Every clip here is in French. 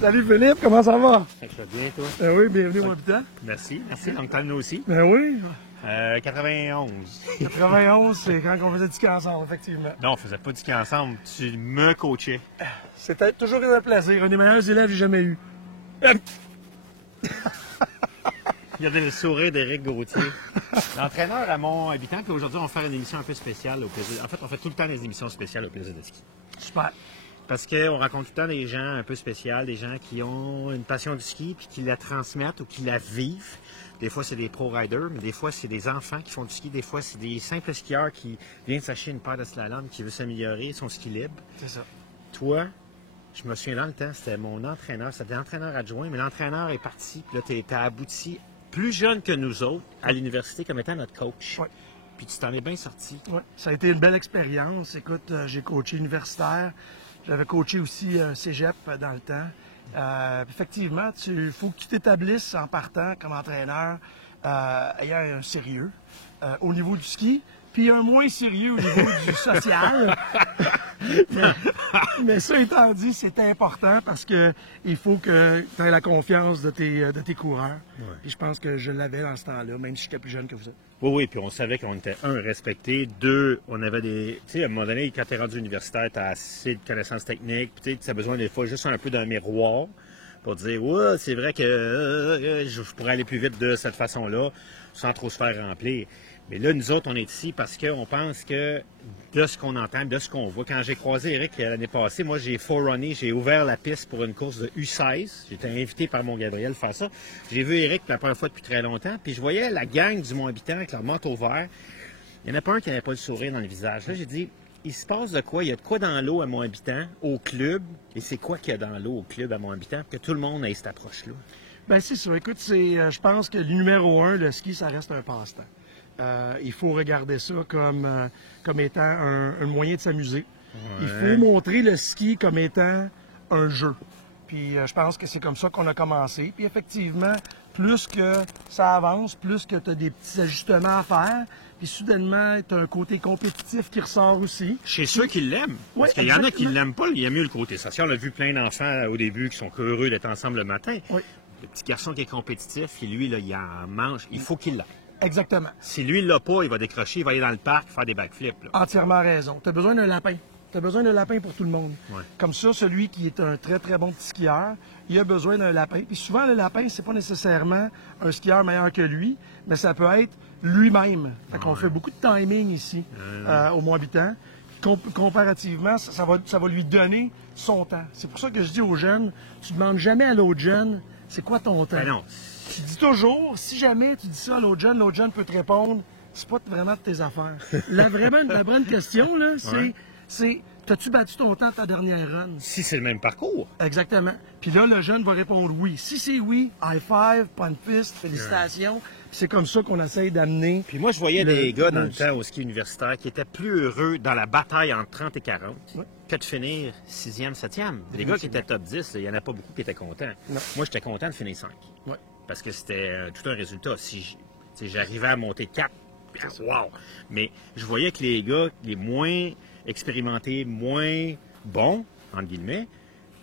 Salut Philippe, comment ça va? Ça va bien, toi? Oui, bienvenue mon habitant. Merci, longtemps nous aussi. Ben oui. 91. 91, c'est quand on faisait du ski ensemble, effectivement. Non, on faisait pas du ski ensemble, tu me coachais. C'était toujours un plaisir, un des meilleurs élèves que j'ai jamais eu. Regardez le sourire d'Éric Gauthier. L'entraîneur à mon habitant, puis aujourd'hui, on va faire une émission un peu spéciale au plaisir. En fait, on fait tout le temps des émissions spéciales au plaisir de ski. Super. Parce qu'on rencontre tout le temps des gens un peu spéciaux, des gens qui ont une passion du ski, puis qui la transmettent ou qui la vivent. Des fois, c'est des pro-riders, mais des fois, c'est des enfants qui font du ski. Des fois, c'est des simples skieurs qui viennent s'acheter une paire de slalom, qui veut s'améliorer, son ski libre. C'est ça. Toi, je me souviens dans le temps, c'était mon entraîneur, c'était l'entraîneur adjoint, mais l'entraîneur est parti, puis là, tu as abouti plus jeune que nous autres à l'université comme étant notre coach. Oui. Puis tu t'en es bien sorti. Oui, ça a été une belle expérience. Écoute, j'ai coaché universitaire. J'avais coaché aussi cégep dans le temps. Effectivement, il faut que tu t'établisses en partant comme entraîneur ayant un sérieux au niveau du ski, puis un moins sérieux au niveau du social. mais ça étant dit, c'est important parce que il faut que tu aies la confiance de tes coureurs. Ouais. Puis je pense que je l'avais dans ce temps-là, même si j'étais plus jeune que vous êtes. Oui, puis on savait qu'on était, un, respecté, deux, on avait des... Tu sais, à un moment donné, quand tu es rendu universitaire, tu as assez de connaissances techniques, puis tu as besoin des fois juste un peu d'un miroir pour dire, ouais, c'est vrai que je pourrais aller plus vite de cette façon-là, sans trop se faire remplir. Mais là, nous autres, on est ici parce qu'on pense que de ce qu'on entend, de ce qu'on voit. Quand j'ai croisé Eric l'année passée, moi, j'ai forerunné, j'ai ouvert la piste pour une course de U16. J'étais invité par mon Gabriel à faire ça. J'ai vu Eric la première fois depuis très longtemps, puis je voyais la gang du Mont-Habitant avec leur manteau vert. Il n'y en a pas un qui n'avait pas le sourire dans le visage. Là, j'ai dit, il se passe de quoi? Il y a de quoi dans l'eau à Mont-Habitant, au club, et c'est quoi qu'il y a dans l'eau au club à Mont-Habitant, que tout le monde ait cette approche-là? Bien, c'est ça. Écoute, je pense que le numéro un, le ski, ça reste un passe-temps. Il faut regarder ça comme étant un moyen de s'amuser. Ouais. Il faut montrer le ski comme étant un jeu. Puis je pense que c'est comme ça qu'on a commencé. Puis effectivement, plus que ça avance, plus que tu as des petits ajustements à faire, puis soudainement, tu as un côté compétitif qui ressort aussi. Chez ceux qui l'aiment. Parce qu'il y en a qui ne l'aiment pas, il y a mieux le côté social. On a vu plein d'enfants au début qui sont heureux d'être ensemble le matin. Oui. Le petit garçon qui est compétitif, et lui, là, il en mange. Il faut qu'il l'ait. Exactement. Si lui, il l'a pas, il va décrocher, il va aller dans le parc faire des backflips. Là. Entièrement raison. Tu as besoin d'un lapin. Tu as besoin d'un lapin pour tout le monde. Ouais. Comme ça, celui qui est un très, très bon petit skieur, il a besoin d'un lapin. Puis souvent, le lapin, c'est pas nécessairement un skieur meilleur que lui, mais ça peut être lui-même. Fait qu'on fait beaucoup de timing ici, au Mont-Habitant. Comparativement, ça va lui donner son temps. C'est pour ça que je dis aux jeunes, tu demandes jamais à l'autre jeune, c'est quoi ton temps? Ben non. Tu dis toujours, si jamais tu dis ça à l'autre jeune peut te répondre, c'est pas vraiment de tes affaires. La bonne question, là, c'est t'as-tu battu ton temps de ta dernière run? Si c'est le même parcours. Exactement. Puis là, le jeune va répondre oui. Si c'est oui, high five, point de piste, félicitations. C'est comme ça qu'on essaye d'amener. Puis moi, je voyais des gars dans le temps au ski universitaire qui étaient plus heureux dans la bataille entre 30 et 40 que de finir 6e, 7e. Des gars qui étaient top 10, il n'y en a pas beaucoup qui étaient contents. Non. Moi, j'étais content de finir 5. Ouais. Parce que c'était tout un résultat. Si j'arrivais à monter 4, wow! Mais je voyais que les gars, les moins expérimentés, moins bons, entre guillemets,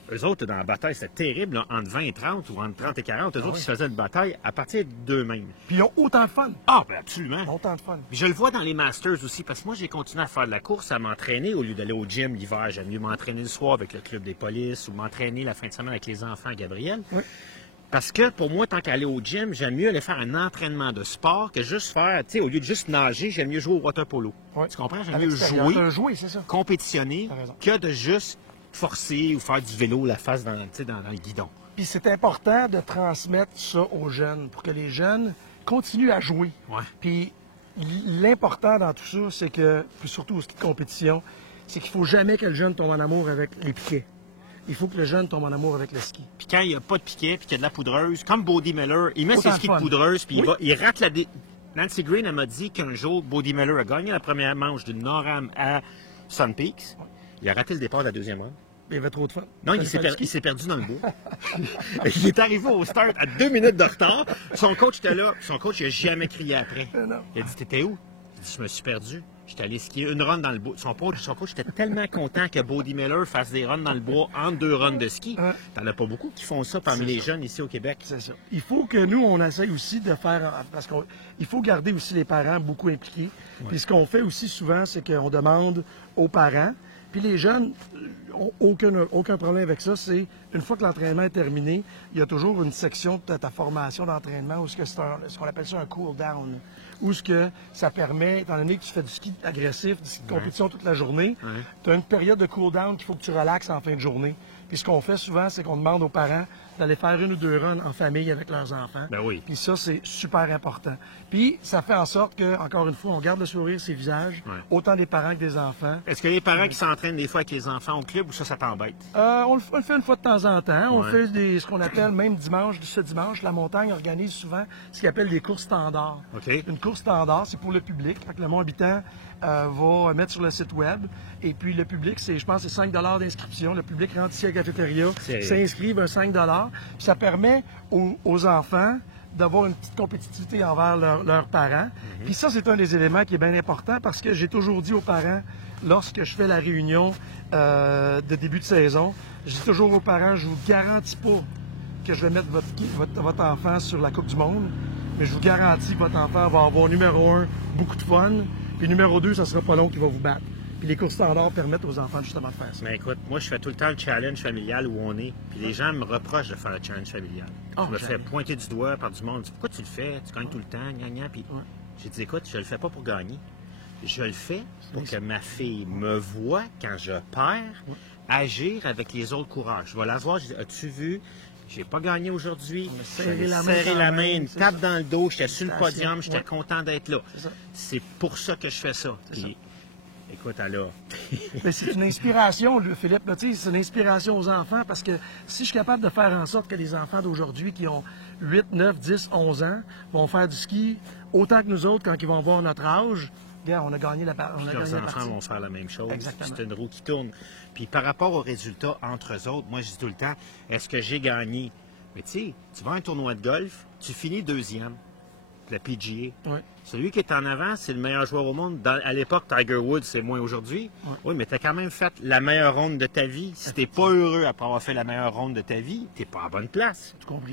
eux autres, dans la bataille, c'était terrible, là, entre 20 et 30 ou entre 30 et 40. Eux autres, ils se faisaient une bataille à partir d'eux-mêmes. Puis ils ont autant de fun. Ah, ben absolument. Ils ont autant de fun. Puis je le vois dans les Masters aussi, parce que moi, j'ai continué à faire de la course, à m'entraîner au lieu d'aller au gym l'hiver. J'aime mieux m'entraîner le soir avec le club des polices ou m'entraîner la fin de semaine avec les enfants à Gabriel. Oui. Parce que pour moi, tant qu'aller au gym, j'aime mieux aller faire un entraînement de sport que juste faire, tu sais, au lieu de juste nager, j'aime mieux jouer au water polo. Oui. Tu comprends? J'aime mieux jouer, c'est ça. Compétitionner, que de juste forcer ou faire du vélo la face dans le guidon. Puis c'est important de transmettre ça aux jeunes pour que les jeunes continuent à jouer. Ouais. Puis l'important dans tout ça, c'est que, puis surtout au ski de compétition, c'est qu'il ne faut jamais que le jeune tombe en amour avec les piquets. Il faut que le jeune tombe en amour avec le ski. Puis quand il n'y a pas de piquet, puis qu'il y a de la poudreuse, comme Bode Miller, il met ses skis de poudreuse, puis il rate la... Nancy Green, elle m'a dit qu'un jour, Bode Miller a gagné la première manche du Nord-Am à Sun Peaks. Il a raté le départ de la deuxième ronde. Il avait trop de fun. Non, il s'est perdu dans le bois. Il est arrivé au start à 2 minutes de retard. Son coach était là. Son coach, il n'a jamais crié après. Il a dit, t'étais où? Il a dit, je me suis perdu. J'étais allé skier une run dans le bois. J'étais tellement content que Bodie Miller fasse des runs dans le bois entre 2 runs de ski. T'en as pas beaucoup qui font ça parmi les jeunes ici au Québec. C'est ça. Il faut que nous, on essaye aussi de faire... Parce qu'il faut garder aussi les parents beaucoup impliqués. Puis ce qu'on fait aussi souvent, c'est qu'on demande aux parents. Puis les jeunes n'ont aucun problème avec ça. C'est une fois que l'entraînement est terminé, il y a toujours une section de ta formation d'entraînement où c'est ce qu'on appelle ça un cool down. Où ce que ça permet, étant donné que tu fais du ski agressif, du ski de compétition toute la journée, tu as une période de cool down qu'il faut que tu relaxes en fin de journée. Puis ce qu'on fait souvent, c'est qu'on demande aux parents d'aller faire 1 ou 2 runs en famille avec leurs enfants. Ben oui. Puis ça, c'est super important. Puis ça fait en sorte que, encore une fois, on garde le sourire sur les visages, autant des parents que des enfants. Est-ce que les parents qui s'entraînent des fois avec les enfants au club ou ça t'embête? On le fait une fois de temps en temps. On fait ce qu'on appelle, même dimanche, ce dimanche, la montagne organise souvent ce qu'ils appelle des courses standards. OK. Une course standard, c'est pour le public. Fait que le Mont-Habitant va mettre sur le site web. Et puis le public, je pense, c'est 5 d'inscription. Le public rentre ici à la cafétéria, s'inscrivent à 5 Puis ça permet aux enfants d'avoir une petite compétitivité envers leurs parents. Puis ça, c'est un des éléments qui est bien important parce que j'ai toujours dit aux parents, lorsque je fais la réunion de début de saison, je dis toujours aux parents, je vous garantis pas que je vais mettre votre enfant sur la Coupe du Monde, mais je vous garantis que votre enfant va avoir numéro 1, beaucoup de fun, puis numéro 2, ça sera pas long qu'il va vous battre. Puis les courses standards permettent aux enfants justement de faire ça. Mais écoute, moi, je fais tout le temps le challenge familial où on est. Puis les gens me reprochent de faire le challenge familial. Je me fais pointer du doigt par du monde. Pourquoi tu le fais? Tu gagnes tout le temps, gna. Puis j'ai dit, écoute, je le fais pas pour gagner. Je le fais pour que ma fille me voie quand je perds, agir avec les autres coureurs. Je vais la voir, je dis, as-tu vu? J'ai pas gagné aujourd'hui. Serrer la main, une tape dans le dos. J'étais sur le podium, j'étais content d'être là. C'est pour ça que je fais ça. Puis, écoute, alors. Mais c'est une inspiration, Philippe. C'est une inspiration aux enfants parce que si je suis capable de faire en sorte que les enfants d'aujourd'hui qui ont 8, 9, 10, 11 ans vont faire du ski autant que nous autres quand ils vont avoir notre âge, bien, on a gagné la partie. Leurs enfants vont faire la même chose. Exactement. C'est une roue qui tourne. Puis par rapport aux résultats entre eux autres, moi je dis tout le temps, est-ce que j'ai gagné? Mais tu sais, tu vas à un tournoi de golf, tu finis 2e, la PGA. Celui qui est en avant, c'est le meilleur joueur au monde. À l'époque, Tiger Woods, c'est moins aujourd'hui. Oui, mais tu as quand même fait la meilleure ronde de ta vie. Si tu n'es pas heureux après avoir fait la meilleure ronde de ta vie, tu n'es pas à bonne place. Tu comprends?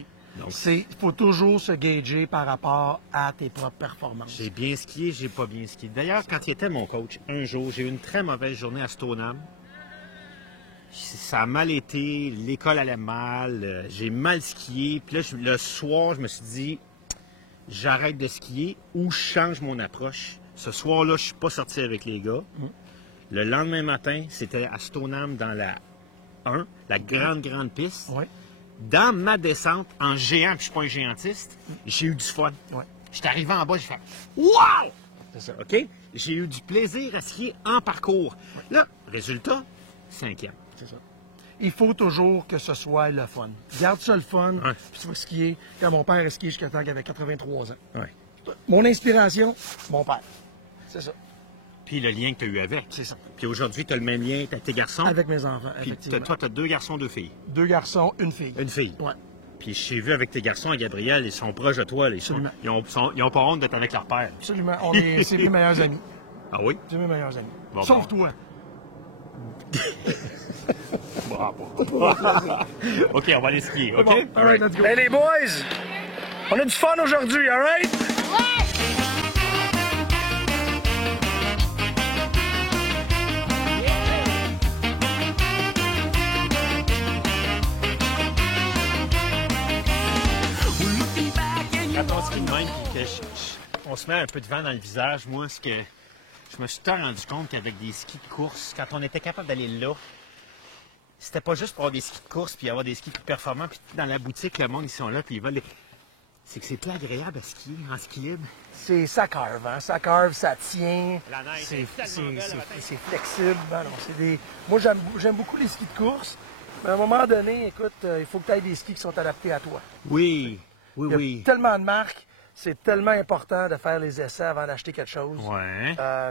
Il faut toujours se gager par rapport à tes propres performances. J'ai bien skié, j'ai pas bien skié. D'ailleurs, quand il était mon coach, un jour, j'ai eu une très mauvaise journée à Stoneham. Ça a mal été, l'école allait mal, j'ai mal skié. Puis là, le soir, je me suis dit, j'arrête de skier ou je change mon approche. Ce soir-là, je suis pas sorti avec les gars. Le lendemain matin, c'était à Stoneham dans la 1, la grande piste. Dans ma descente, en géant, puis je suis pas un géantiste, j'ai eu du fun. J'étais arrivé en bas, j'ai fait « Wow! » C'est ça, OK? J'ai eu du plaisir à skier en parcours. Là, résultat, 5e. C'est ça. Il faut toujours que ce soit le fun. Garde ça le fun, puis tu vas skier. Quand mon père a skié jusqu'à temps qu'il avait 83 ans. Mon inspiration, mon père. C'est ça. Puis le lien que tu as eu avec. C'est ça. Puis aujourd'hui, tu as le même lien avec tes garçons. Avec mes enfants, puis effectivement. Toi, tu as 2 garçons, 2 filles. 2 garçons, 1 fille. Une fille. Oui. Puis j'ai vu avec tes garçons et Gabriel, ils sont proches de toi. Ils ont pas honte d'être avec leur père. Absolument. C'est mes meilleurs amis. Ah oui? C'est mes meilleurs amis. Bon, sauf toi. Bravo. OK, on va aller skier, OK? Bon, all right, let's go. Hey les boys! On a du fun aujourd'hui, all right? Quand on skie de même, puis on se met un peu de vent dans le visage, moi, ce que je me suis tant rendu compte qu'avec des skis de course, quand on était capable d'aller là, c'était pas juste pour avoir des skis de course puis avoir des skis plus performants, puis dans la boutique, le monde, ils sont là, puis ils veulent... C'est que c'est plus agréable à skier, en ski libre. Ça curve, hein? Ça curve, ça tient. La neige, c'est flexible. Non, moi, j'aime beaucoup les skis de course, mais à un moment donné, écoute, il faut que tu aies des skis qui sont adaptés à toi. Oui. Il y a tellement de marques, c'est tellement important de faire les essais avant d'acheter quelque chose.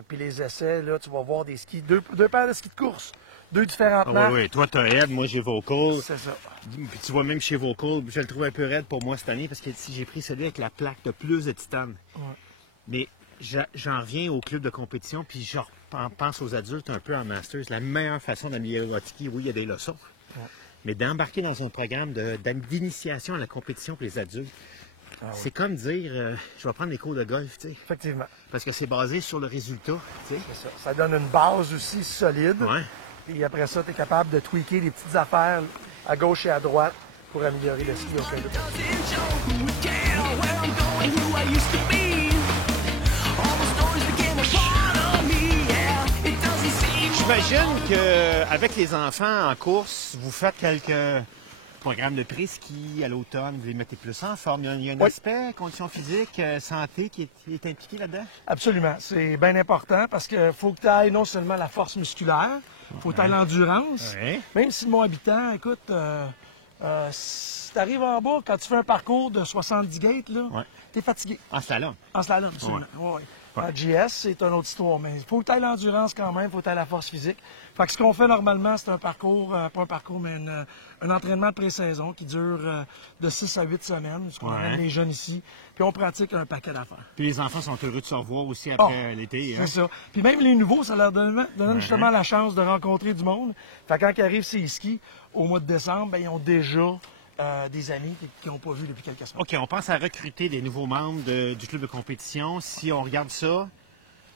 Puis les essais, là, tu vas voir des skis, deux paires de skis de course, 2 différentes marques. Oui. Toi, tu as Ed, moi, j'ai Vocal. C'est ça. Puis tu vois, même chez Vocal, je le trouve un peu raide pour moi cette année parce que si j'ai pris celui avec la plaque de plus de titane. Mais j'en reviens au club de compétition, puis je pense aux adultes un peu en Masters. La meilleure façon d'améliorer votre ski, oui, il y a des leçons. Ouais. Mais d'embarquer dans un programme d'initiation à la compétition pour les adultes, c'est comme dire, je vais prendre des cours de golf, tu sais. Effectivement. Parce que c'est basé sur le résultat, tu sais. C'est ça. Ça donne une base aussi solide. Ouais. Et après ça, tu es capable de tweaker des petites affaires à gauche et à droite pour améliorer le ski au club. J'imagine qu'avec les enfants en course, vous faites quelques programmes de pré-ski à l'automne, vous les mettez plus en forme. Il y a un aspect condition physique, santé qui est impliqué là-dedans? Absolument. C'est bien important parce qu'il faut que tu ailles non seulement la force musculaire, il faut que tu ailles l'endurance. Ouais. Même si le Mont-Habitant, écoute, si tu arrives en bas, quand tu fais un parcours de 70 gates, tu es fatigué. En slalom? En slalom, absolument. Ouais. Ouais. GS, c'est une autre histoire, mais il faut que tu ailles l'endurance quand même, il faut que tu ailles la force physique. Fait que ce qu'on fait normalement, c'est un parcours, pas un parcours, mais un entraînement de pré-saison qui dure de 6 à 8 semaines, ce qu'on amène les jeunes ici, puis on pratique un paquet d'affaires. Puis les enfants sont heureux de se revoir aussi après l'été. C'est ça. Puis même les nouveaux, ça leur donne justement la chance de rencontrer du monde. Fait que quand ils arrivent ces skis, au mois de décembre, ben, ils ont déjà des amis qu'ils n'ont pas vus depuis quelques semaines. OK, on pense à recruter des nouveaux membres du club de compétition. Si on regarde ça,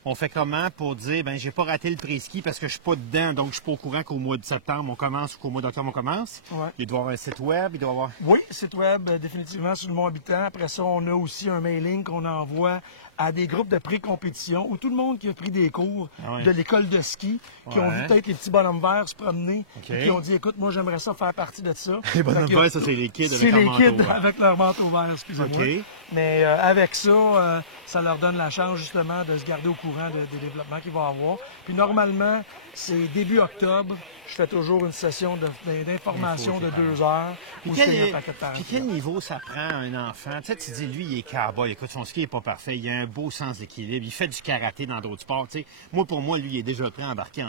on fait comment pour dire, ben j'ai pas raté le pré-ski parce que je suis pas dedans, donc je suis pas au courant qu'au mois de septembre on commence ou qu'au mois d'octobre on commence. Ouais. Il doit y avoir un site web, il doit y avoir... Oui, site web, définitivement sur le Mont-Habitant. Après ça, on a aussi un mailing qu'on envoie à des groupes de pré-compétition où tout le monde qui a pris des cours de l'école de ski, qui ont vu peut-être les petits bonhommes verts se promener, et qui ont dit, écoute, moi j'aimerais ça faire partie de ça. Les bonhommes verts, ça c'est les kids avec leur manteau. C'est les kids avec leur manteau vert, excusez-moi. Mais avec ça, ça leur donne la chance justement de se garder au courant des développements qu'il va y avoir. Puis normalement, c'est début octobre. Je fais toujours une session d'information de 2 heures. Puis quel niveau ça prend un enfant? Tu sais, tu dis, lui, il est cowboy. Écoute, son ski n'est pas parfait. Il a un beau sens d'équilibre. Il fait du karaté dans d'autres sports. Tu sais, pour moi, lui, il est déjà prêt à embarquer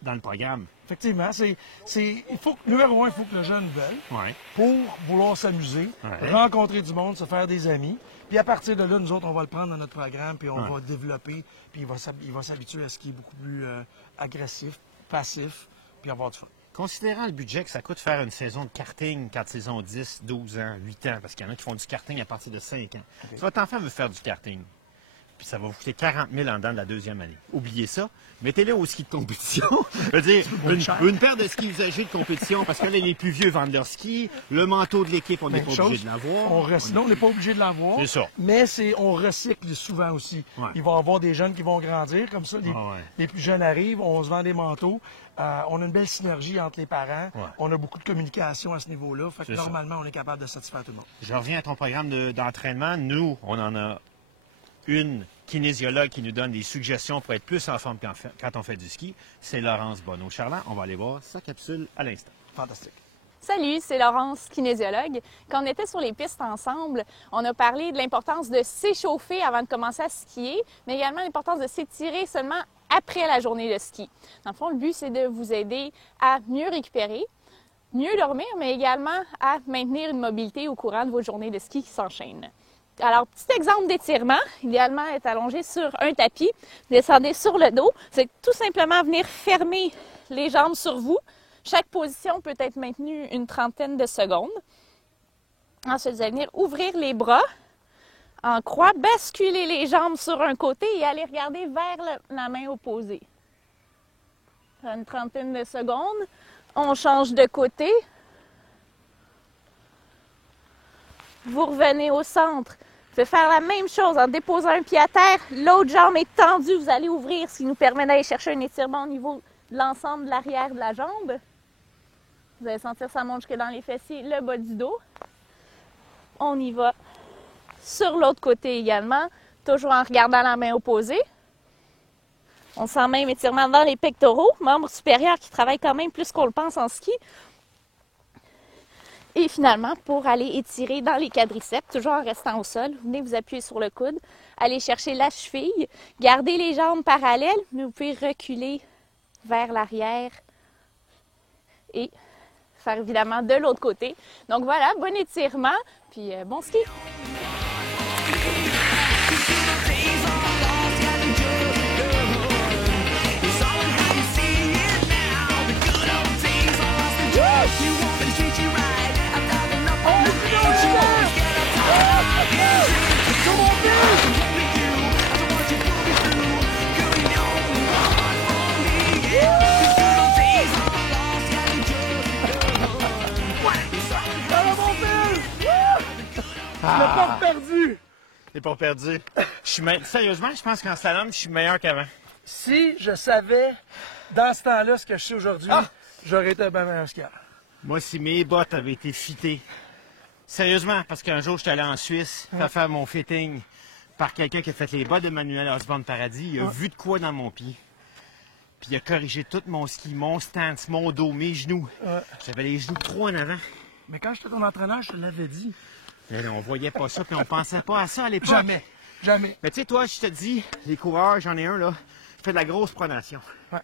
dans le programme. Effectivement. Numéro 1, il faut que le jeune veuille pour vouloir s'amuser, rencontrer du monde, se faire des amis. Puis à partir de là, nous autres, on va le prendre dans notre programme, puis on va développer, puis il va s'habituer à ce qui est beaucoup plus agressif, passif, puis avoir du fun. Considérant le budget que ça coûte faire une saison de karting quand ils ont 10, 12 ans, 8 ans, parce qu'il y en a qui font du karting à partir de 5 ans. Si votre enfant veut faire du karting, puis ça va vous coûter 40 000 en dedans de la 2e année. Oubliez ça. Mettez-le au ski de compétition. Je veux dire, une paire de skis usagés de compétition, parce que là, les plus vieux vendent leur ski. Le manteau de l'équipe, on n'est pas obligé de l'avoir. Non, on n'est pas obligé de l'avoir. C'est ça. Mais on recycle souvent aussi. Ouais. Il va y avoir des jeunes qui vont grandir, comme ça. Les plus jeunes arrivent, on se vend des manteaux. On a une belle synergie entre les parents. Ouais. On a beaucoup de communication à ce niveau-là. Fait que normalement, on est capable de satisfaire tout le monde. Je reviens à ton programme d'entraînement. Nous, on en a une kinésiologue qui nous donne des suggestions pour être plus en forme quand on fait du ski. C'est Laurence Bonneau-Charland. On va aller voir sa capsule à l'instant. Fantastique. Salut, c'est Laurence, kinésiologue. Quand on était sur les pistes ensemble, on a parlé de l'importance de s'échauffer avant de commencer à skier, mais également l'importance de s'étirer seulement après la journée de ski. Dans le fond, le but, c'est de vous aider à mieux récupérer, mieux dormir, mais également à maintenir une mobilité au courant de vos journées de ski qui s'enchaînent. Alors, petit exemple d'étirement, idéalement être allongé sur un tapis, descendez sur le dos, c'est tout simplement venir fermer les jambes sur vous. Chaque position peut être maintenue une trentaine de secondes. Ensuite, vous allez venir ouvrir les bras en croix, basculer les jambes sur un côté et aller regarder vers la main opposée. Une trentaine de secondes. On change de côté. Vous revenez au centre. Vous pouvez faire la même chose en déposant un pied à terre. L'autre jambe est tendue. Vous allez ouvrir, ce qui nous permet d'aller chercher un étirement au niveau de l'ensemble de l'arrière de la jambe. Vous allez sentir ça monte jusque dans les fessiers, le bas du dos. On y va sur l'autre côté également, toujours en regardant la main opposée. On sent même étirement dans les pectoraux, membres supérieurs qui travaillent quand même plus qu'on le pense en ski. Et finalement, pour aller étirer dans les quadriceps, toujours en restant au sol, vous venez vous appuyer sur le coude, aller chercher la cheville, garder les jambes parallèles, mais vous pouvez reculer vers l'arrière et faire évidemment de l'autre côté. Donc voilà, bon étirement, puis bon ski! l'as pas perdu! T'es pas perdu. Sérieusement, je pense qu'en slalom, je suis meilleur qu'avant. Si je savais, dans ce temps-là, ce que je sais aujourd'hui, j'aurais été un bien meilleur skieur. Moi, si mes bottes avaient été fitées, sérieusement, parce qu'un jour, j'étais allé en Suisse faire mon fitting par quelqu'un qui a fait les bottes de Manuel Osborne-Paradis. Il a vu de quoi dans mon pied. Puis il a corrigé tout mon ski, mon stance, mon dos, mes genoux. J'avais les genoux trop en avant. Mais quand j'étais ton entraîneur, je te l'avais dit. Mais on voyait pas ça, puis on pensait pas à ça à l'époque. Jamais. Jamais. Mais tu sais, toi, je te dis, les coureurs, j'en ai un, là, je fais de la grosse pronation. Ouais.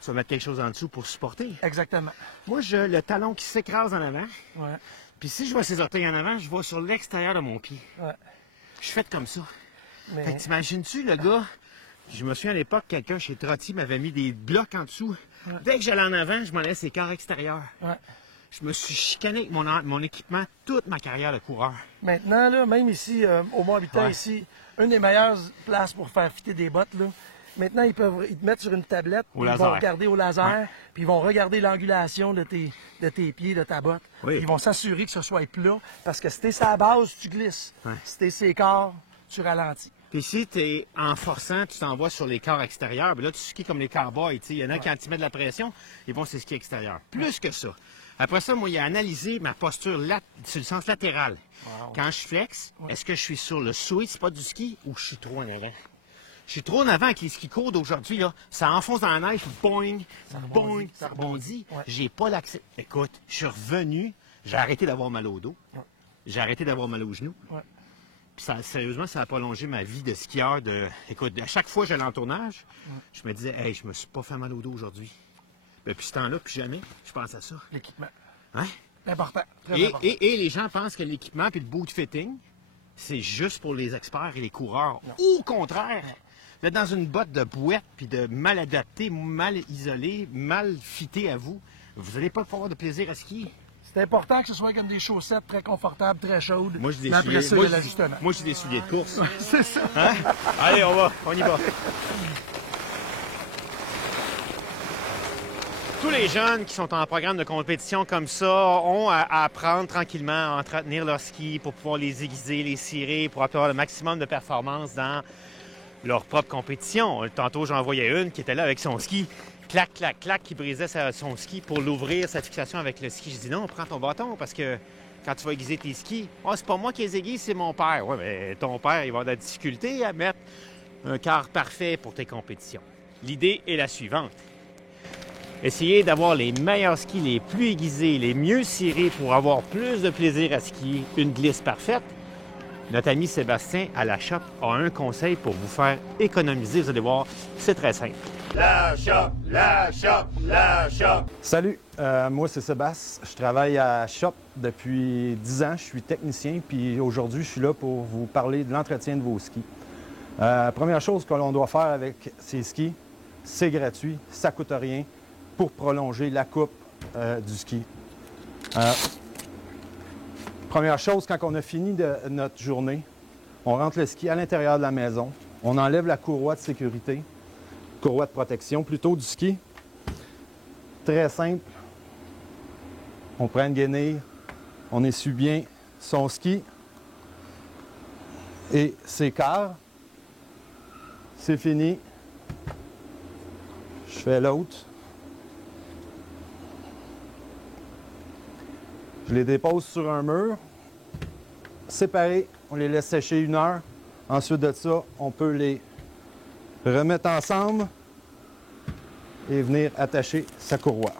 Tu vas mettre quelque chose en dessous pour supporter. Exactement. Moi, j'ai le talon qui s'écrase en avant. Ouais. Puis si je vois ces orteils en avant, je vois sur l'extérieur de mon pied. Ouais. Je suis fait comme ça. Mais... Fait que t'imagines-tu, le gars, je me souviens à l'époque, quelqu'un chez Trotti m'avait mis des blocs en dessous. Ouais. Dès que j'allais en avant, je m'en allais ses corps extérieurs. Ouais. Je me suis chicané avec mon équipement toute ma carrière de coureur. Maintenant, là, même ici, au Mont-Habitant, ici, une des meilleures places pour faire fitter des bottes, là, maintenant, ils te mettent sur une tablette, ils vont regarder au laser, puis ils vont regarder l'angulation de tes pieds, de ta botte. Oui. Ils vont s'assurer que ce soit plat, parce que si t'es sur la base, tu glisses. Ouais. Si t'es sur les corps, tu ralentis. Puis si tu es en forçant, tu t'envoies sur les corps extérieurs, bien là, tu skis comme les cowboys. Il y en a qui, quand ils mettent de la pression, ils vont sur les skis extérieurs. Plus que ça. Après ça, moi, il a analysé ma posture sur le sens latéral. Wow. Quand je flex, est-ce que je suis sur le sweet spot du ski ou je suis trop en avant? Je suis trop en avant avec les skis courts d'aujourd'hui, là. Ça enfonce dans la neige, boing, boing, ça rebondit. Ouais. J'ai pas l'accès. Écoute, je suis revenu, j'ai arrêté d'avoir mal au dos. Ouais. J'ai arrêté d'avoir mal aux genoux. Ouais. Puis ça, sérieusement, ça a prolongé ma vie de skieur. Écoute, à chaque fois que j'allais en tournage, je me disais, hey, je me suis pas fait mal au dos aujourd'hui. Depuis ce temps-là, plus jamais, je pense à ça. L'équipement. Hein? Important. Très important. Et les gens pensent que l'équipement et le boot fitting, c'est juste pour les experts et les coureurs. Non. Ou au contraire, là, dans une botte de bouette, puis de mal adapté, mal isolé, mal fité à vous, vous n'allez pas avoir de plaisir à skier. C'est important que ce soit comme des chaussettes très confortables, très chaudes. Moi, j'ai des après souliers. ça, il y a l'ajustement. Moi, j'ai des souliers de course. C'est ça. Hein? Allez, on y va. Tous les jeunes qui sont en programme de compétition comme ça ont à apprendre tranquillement à entretenir leur ski pour pouvoir les aiguiser, les cirer, pour avoir le maximum de performance dans leur propre compétition. Tantôt, j'en voyais une qui était là avec son ski, clac, clac, clac, qui brisait son ski pour l'ouvrir, sa fixation avec le ski. Je dis non, prends ton bâton parce que quand tu vas aiguiser tes skis, c'est pas moi qui les aiguise, c'est mon père. Oui, mais ton père, il va avoir de la difficulté à mettre un quart parfait pour tes compétitions. L'idée est la suivante. Essayez d'avoir les meilleurs skis, les plus aiguisés, les mieux cirés pour avoir plus de plaisir à skier une glisse parfaite. Notre ami Sébastien à la Shop a un conseil pour vous faire économiser. Vous allez voir, c'est très simple. La Shop, la Shop, la Shop. Salut, moi c'est Sébastien. Je travaille à Shop depuis 10 ans. Je suis technicien, puis aujourd'hui, je suis là pour vous parler de l'entretien de vos skis. Première chose que l'on doit faire avec ces skis, c'est gratuit, ça ne coûte rien pour prolonger la coupe du ski. Première chose, quand on a fini de notre journée, on rentre le ski à l'intérieur de la maison, on enlève la courroie de sécurité, courroie de protection plutôt du ski. Très simple. On prend une guenille, on essuie bien son ski et ses quarts. C'est fini. Je fais l'autre. Je les dépose sur un mur, séparés, on les laisse sécher 1 heure. Ensuite de ça, on peut les remettre ensemble et venir attacher sa courroie.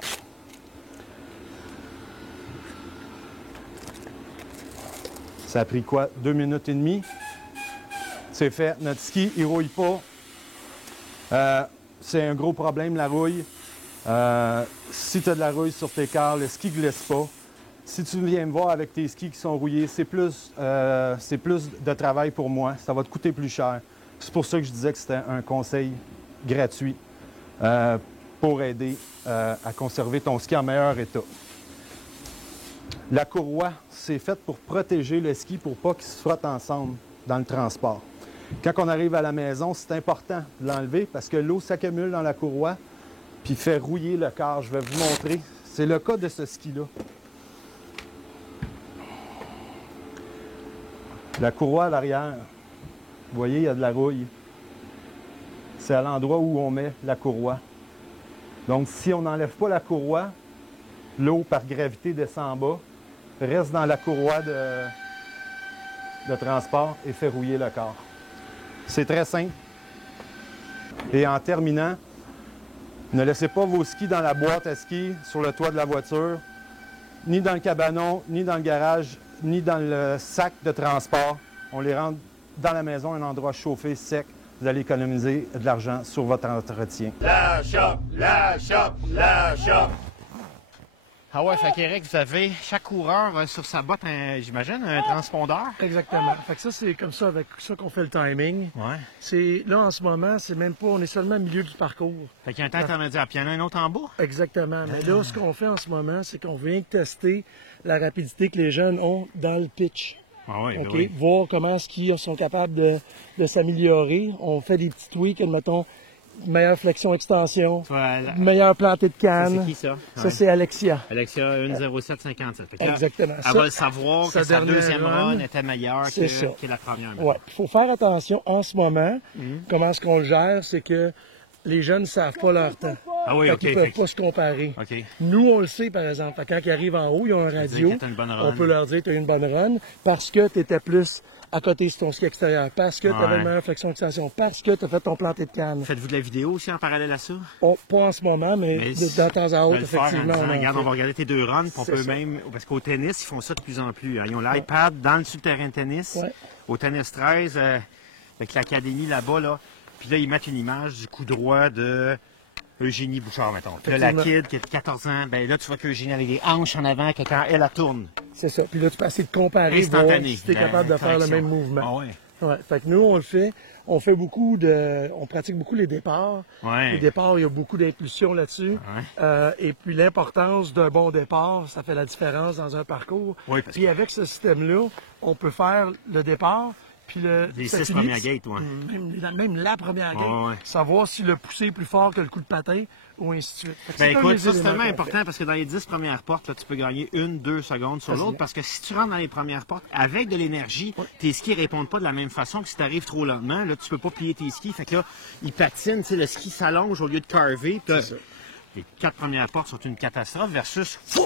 Ça a pris quoi? 2 minutes et demie. C'est fait. Notre ski, il ne rouille pas. C'est un gros problème, la rouille. Si tu as de la rouille sur tes quarts, le ski ne glisse pas. Si tu viens me voir avec tes skis qui sont rouillés, c'est plus de travail pour moi. Ça va te coûter plus cher. C'est pour ça que je disais que c'était un conseil gratuit pour aider à conserver ton ski en meilleur état. La courroie, c'est fait pour protéger le ski pour pas qu'ils se frottent ensemble dans le transport. Quand on arrive à la maison, c'est important de l'enlever parce que l'eau s'accumule dans la courroie puis fait rouiller le quart. Je vais vous montrer. C'est le cas de ce ski-là. La courroie à l'arrière, vous voyez, il y a de la rouille. C'est à l'endroit où on met la courroie. Donc, si on n'enlève pas la courroie, l'eau, par gravité, descend en bas, reste dans la courroie de transport et fait rouiller le corps. C'est très simple. Et en terminant, ne laissez pas vos skis dans la boîte à ski, sur le toit de la voiture, ni dans le cabanon, ni dans le garage, ni dans le sac de transport. On les rentre dans la maison, un endroit chauffé, sec. Vous allez économiser de l'argent sur votre entretien. La shop, la shop, la shop. Ah ouais, fait qu'Éric, vous avez chaque coureur sur sa botte, j'imagine, un transpondeur. Exactement. Fait que ça, c'est comme ça, avec ça qu'on fait le timing. Ouais. C'est, là, en ce moment, c'est même pas, on est seulement au milieu du parcours. Fait qu'il y a un temps intermédiaire, puis il y en a un autre en bas. Exactement. Mais là, ce qu'on fait en ce moment, c'est qu'on vient tester la rapidité que les jeunes ont dans le pitch. Ah ouais, OK? ben oui. Voir comment est-ce qu'ils sont capables de s'améliorer. On fait des petits tweaks, admettons, meilleure flexion-extension, Voilà. meilleure plantée de C'est canne. qui ça? Ça, Ouais. c'est Alexia. Alexia 10757. Fait que là, Exactement. Elle Ça, va le savoir sa que sa dernière deuxième run, run était meilleure c'est ça. que la première. Ouais. Il faut faire attention en ce moment. Comment est-ce qu'on le gère, c'est que les jeunes ne savent pas leur temps. Ah oui, Fait OK. qu'ils ne peuvent pas se comparer. OK. Nous, on le sait, par exemple. Fait que quand ils arrivent en haut, ils ont un radio. dire que t'as une bonne run. On peut leur dire que tu as eu une bonne run parce que tu étais plus à côté sur ton ski extérieur, parce que tu avais Ouais. une meilleure flexion extension, parce que tu as fait ton planté de canne. Faites-vous de la vidéo aussi en parallèle à ça? Pas en ce moment, mais de temps à on va autre, le faire en effectivement. disant, on en regarde, fait. on va regarder tes deux runs, puis on C'est peut ça. même... Parce qu'au tennis, ils font ça de plus en plus. Hein. Ils ont l'iPad dans le terrain de tennis. Ouais. Au tennis 13, avec l'académie là-bas, là. Puis là, ils mettent une image du coup droit de Eugénie Bouchard, mettons. Puis là, la Effectivement. kid qui a 14 ans, ben là, tu vois qu'Eugénie, elle a des hanches en avant, que quand elle tourne, C'est ça. Puis là, tu peux essayer de comparer, voir instantané. si tu es La capable de faire le correction. même mouvement. Ah ouais. Ouais. Fait que nous, on le fait. On fait beaucoup on pratique beaucoup les départs. Ouais. Les départs, il y a beaucoup d'impulsions là-dessus. Ouais. Et puis l'importance d'un bon départ, ça fait la différence dans un parcours. Oui, parce Puis avec ce système-là, on peut faire le départ, puis Les ça 6 finit- premières gates, ouais. Même la première gate. Ouais, ouais. Savoir si le pousser est plus fort que le coup de patin, ou ainsi de suite. Fait que Ben c'est un écoute, des ça c'est éléments tellement qu'on important parce que dans les 10 premières portes, là, tu peux gagner 1-2 secondes sur l'autre Facilement. parce que si tu rentres dans les premières portes avec de l'énergie, tes skis répondent pas de la même façon que si tu arrives trop lentement. Là, tu peux pas plier tes skis. Fait que là, ils patinent, tu sais, le ski s'allonge au lieu de carver. Puis là, les 4 premières portes sont une catastrophe versus fou.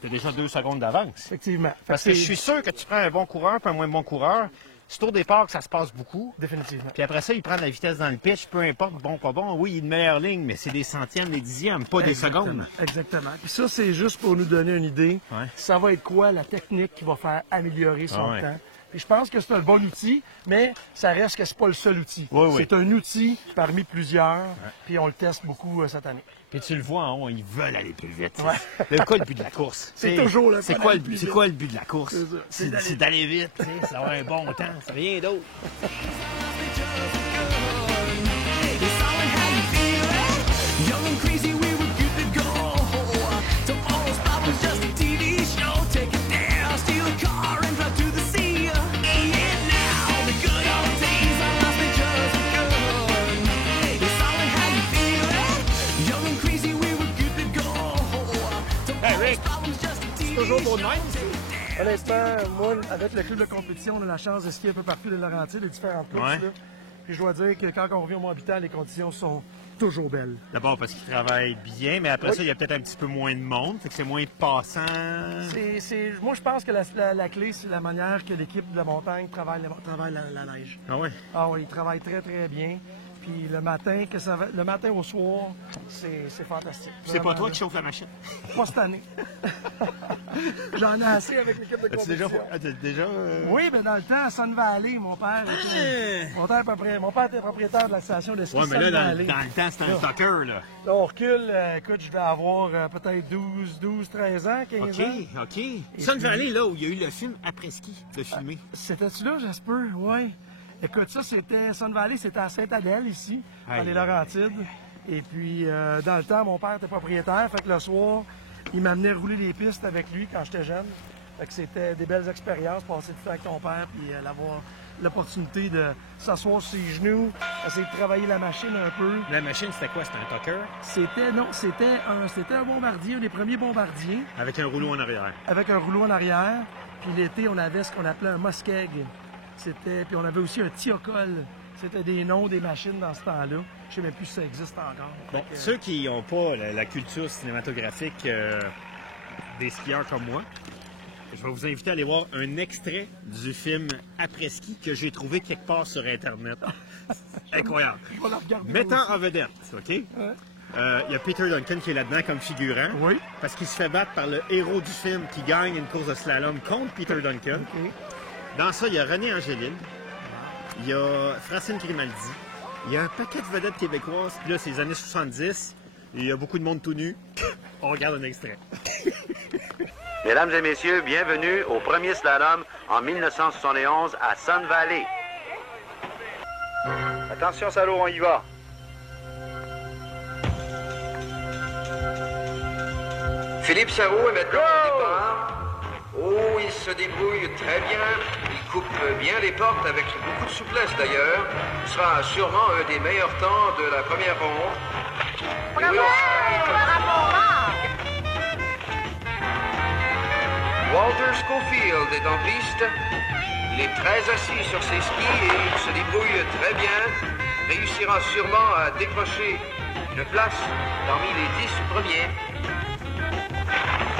Tu as déjà 2 secondes d'avance. Effectivement. Fait Parce que c'est- je suis sûr que tu prends un bon coureur puis un moins bon coureur. C'est au départ que ça se passe beaucoup. Définitivement. Puis après ça, il prend de la vitesse dans le pitch, peu importe, bon, pas bon. Oui, il a une meilleure ligne, mais c'est des centièmes, des dixièmes, pas des secondes. Exactement. Puis ça, c'est juste pour nous donner une idée. Ouais. Ça va être quoi la technique qui va faire améliorer son Ah ouais. temps. Puis je pense que c'est un bon outil, mais ça reste que c'est pas le seul outil. Oui, oui. C'est un outil parmi plusieurs, puis on le teste beaucoup cette année. Puis tu le vois en haut, ils veulent aller plus vite. C'est quoi le but de la course? C'est T'sais, toujours le c'est fun quoi d'aller le plus but? C'est vite. quoi le but de la course? C'est ça. C'est d'aller C'est d'aller vite, t'sais, c'est d'avoir un bon temps, c'est rien d'autre. It's all in how you feel it. Young and crazy, we were good to go. Till all those problems just a TV show. Take it down, steal a car and drive to the sea. And now the good old days are lost because of gun. It's all in how you feel it. Young and crazy, we were good to go. Till all those problems just a TV Toujours show. pour même. Honnêtement, moi, avec le club de compétition, on a la chance de skier un peu partout les Laurentides, les différentes courses. Ouais. Là. Puis je dois dire que quand on revient au Mont-Habitant, les conditions sont toujours belles. D'abord parce qu'ils travaillent bien, mais après ça, il y a peut-être un petit peu moins de monde, fait que c'est moins passant. Moi, je pense que la clé, c'est la manière que l'équipe de la montagne travaille la neige. Ah ouais? Ah oui, ils travaillent très, très bien. Puis le matin au soir, c'est fantastique. C'est pas Vraiment, toi qui chauffe la machine. Pas cette année. J'en ai assez avec l'équipe de As-tu déjà... compétition. Oui, mais dans le temps, à Sun Valley, mon père était propriétaire de la station de ski Ouais, mais Sun là, dans Valley. le temps, c'était un tucker, là. Là, on recule, écoute, je vais avoir peut-être 12, 13 ans, 15 OK, ans. OK. Sun Valley, là, où il y a eu le film après-ski, de filmer. C'était-tu là, j'espère? Oui. Écoute, ça, Sun Valley, c'était à Sainte-Adèle, ici, dans les Laurentides. Et puis, dans le temps, mon père était propriétaire, fait que le soir, il m'amenait rouler les pistes avec lui quand j'étais jeune. Fait que c'était des belles expériences, passer du temps avec ton père, puis l'avoir l'opportunité de s'asseoir sur ses genoux, essayer de travailler la machine un peu. La machine, c'était quoi? C'était un tucker? C'était un bombardier, un des premiers bombardiers, Avec un rouleau en arrière. avec un rouleau en arrière. Puis l'été, on avait ce qu'on appelait un Muskeg. Puis on avait aussi un Thiokol. C'était des noms des machines dans ce temps-là. Je ne sais même plus si ça existe encore. Bon, ceux qui n'ont pas la culture cinématographique des skieurs comme moi, je vais vous inviter à aller voir un extrait du film Après-ski que j'ai trouvé quelque part sur Internet. Incroyable. On la regarde Mettant aussi. en vedette, OK? Il y a Peter Duncan qui est là-dedans comme figurant. Oui. Parce qu'il se fait battre par le héros du film qui gagne une course de slalom contre Peter Duncan. OK. Dans ça, il y a René Angélil. Il y a Francine Grimaldi. Il y a un paquet de vedettes québécoises. Puis là, c'est les années 70. Et il y a beaucoup de monde tout nu. On regarde un extrait. Mesdames et messieurs, bienvenue au premier slalom en 1971 à Sun Valley. Attention salaud, on y va. Philippe Sarrault est maintenant au départ. Oh, il se débrouille très bien. Il coupe bien les portes avec beaucoup de souplesse d'ailleurs. Ce sera sûrement un des meilleurs temps de la première ronde. Et oui, Walter Schofield est en piste. Il est très assis sur ses skis et il se débrouille très bien. Réussira sûrement à décrocher une place parmi les 10 premiers.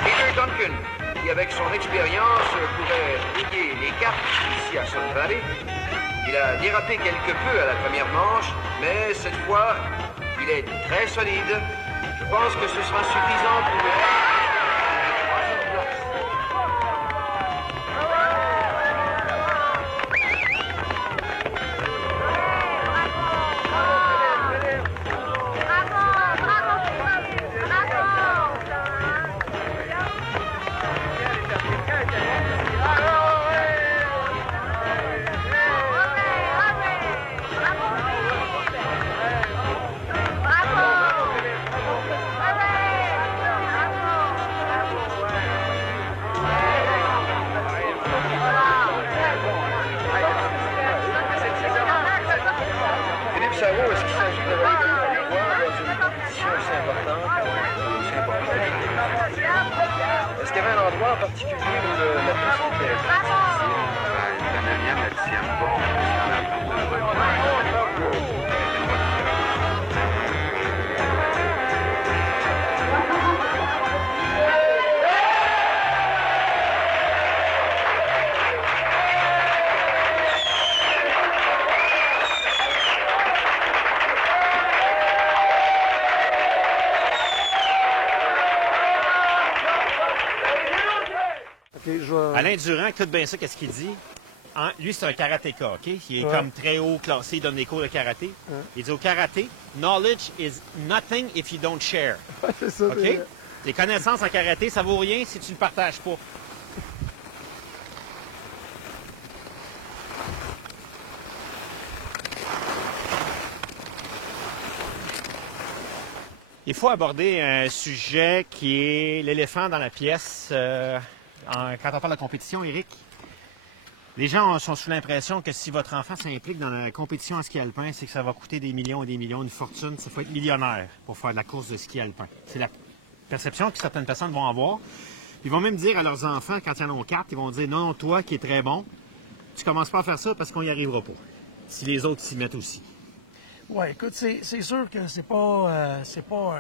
Peter Duncan, qui avec son expérience pourrait brouiller les cartes ici à Sun Valley. Il a dérapé quelque peu à la première manche, mais cette fois, il est très solide. Je pense que ce sera suffisant pour le troisième place. Philippe Sarrault, est-ce qu'il s'agit de la victoire dans une compétition aussi importante? Aussi importante. Est-ce qu'il y avait un endroit en particulier où la piste était difficile? La 9e, la 10e Alain Durand, écoute bien ça, qu'est-ce qu'il dit? Lui, c'est un karatéka, OK? Il est comme très haut classé, il donne des cours de karaté. Il dit au karaté, « Knowledge is nothing if you don't share. » C'est ça. OK? Les connaissances en karaté, ça vaut rien si tu ne le partages pas. Il faut aborder un sujet qui est l'éléphant dans la pièce. Quand on parle de compétition, Éric, les gens sont sous l'impression que si votre enfant s'implique dans la compétition en ski alpin, c'est que ça va coûter des millions et des millions, une fortune. Il faut être millionnaire pour faire de la course de ski alpin. C'est la perception que certaines personnes vont avoir. Ils vont même dire à leurs enfants, quand ils en ont 4, ils vont dire « Non, toi qui es très bon, tu commences pas à faire ça parce qu'on n'y arrivera pas. » Si les autres s'y mettent aussi. Oui, écoute, c'est sûr que c'est pas un sport